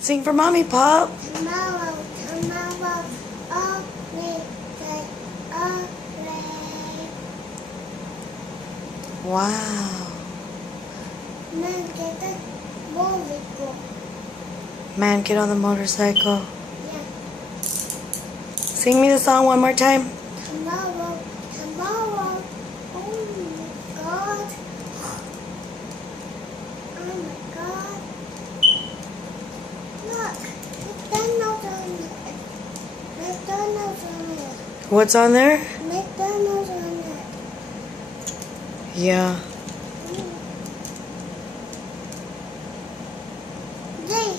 Sing for Mommy, Pop. Tomorrow, all midnight, all rain. Wow. Man, get the motorcycle. Man, get on the motorcycle. Yeah. Sing me the song one more time. Tomorrow. Oh my God. Oh my God. Look, McDonald's on it. McDonald's on it. What's on there? McDonald's on it. Yeah. Hey,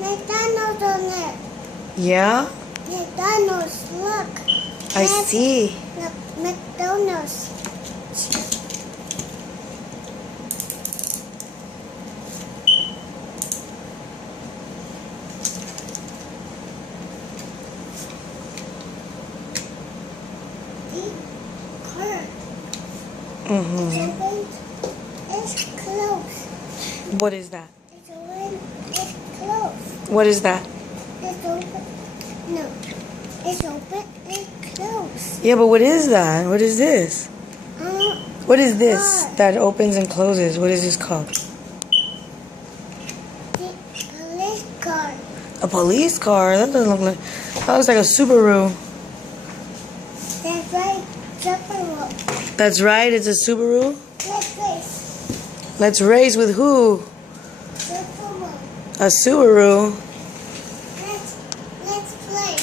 McDonald's on it. Yeah? McDonald's, look. I see. Look, McDonald's. Mm-hmm. It's closed. What is that? It's open. It's closed. What is that? It's open. No. It's open. It's closed. Yeah, but what is that? What is this? What is this Car. that opens and closes? What is this called? The police car. A police car? That doesn't look like... That looks like a Subaru. That's right. Subaru. That's right, it's a Subaru. Let's race. Let's race with who? Subaru. A Subaru. Let's play.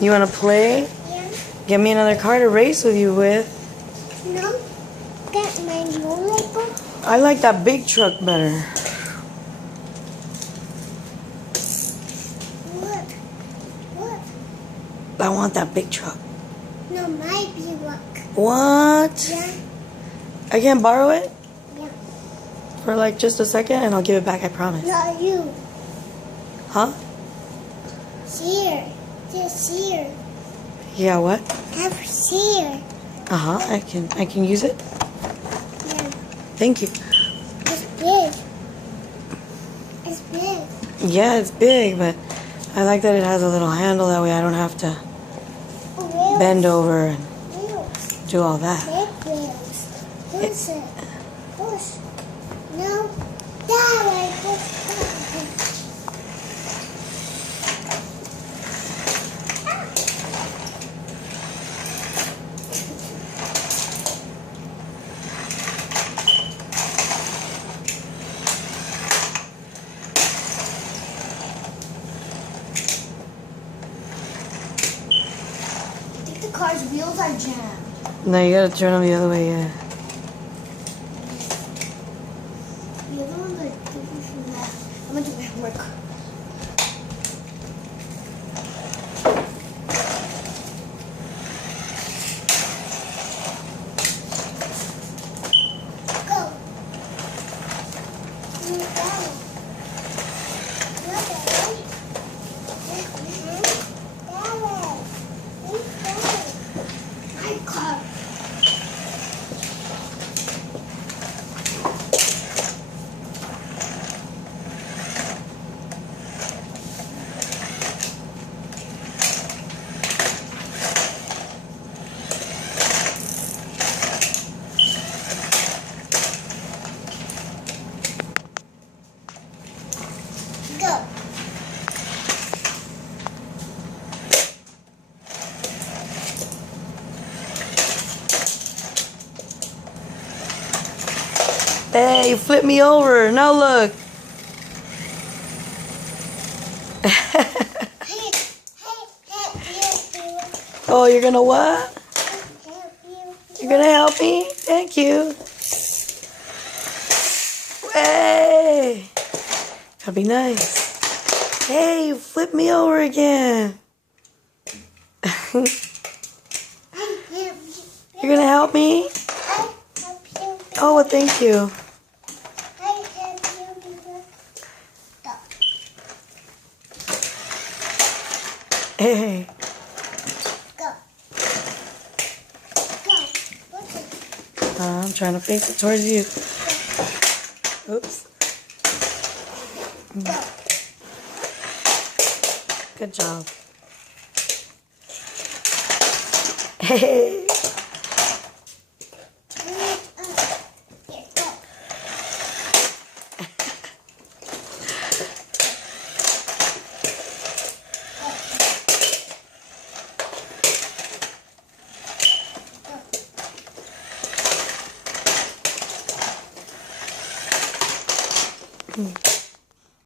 You want to play? Yeah. Get me another car to race with you with. No. Get my motorcycle. I like that big truck better. Look. I want that big truck. No, my B-Rock. What? Yeah. I can't borrow it? Yeah. For like just a second and I'll give it back, I promise. Not you. Huh? Here. Just here. Yeah, what? Have here. Uh-huh, I can use it. Yeah. Thank you. It's big. It's big. Yeah, it's big, but I like that it has a little handle, that way I don't have to Wheels. bend over and Wheels. do all that. Big wheels. Push it. Push. No. That way. Push. I think the car's wheels are jammed. No, you gotta turn them the other way, yeah. The other one's like different from that. I'm gonna do my homework. Go. My car. Go. Hey, you flipped me over. Now look. Oh, you're gonna what? You're gonna help me? Thank you. Hey. That'd be nice. Hey, you flipped me over again. You're gonna help me? Oh, well, thank you. Hey. Go. I'm trying to face it towards you. Oops. Good job. Hey.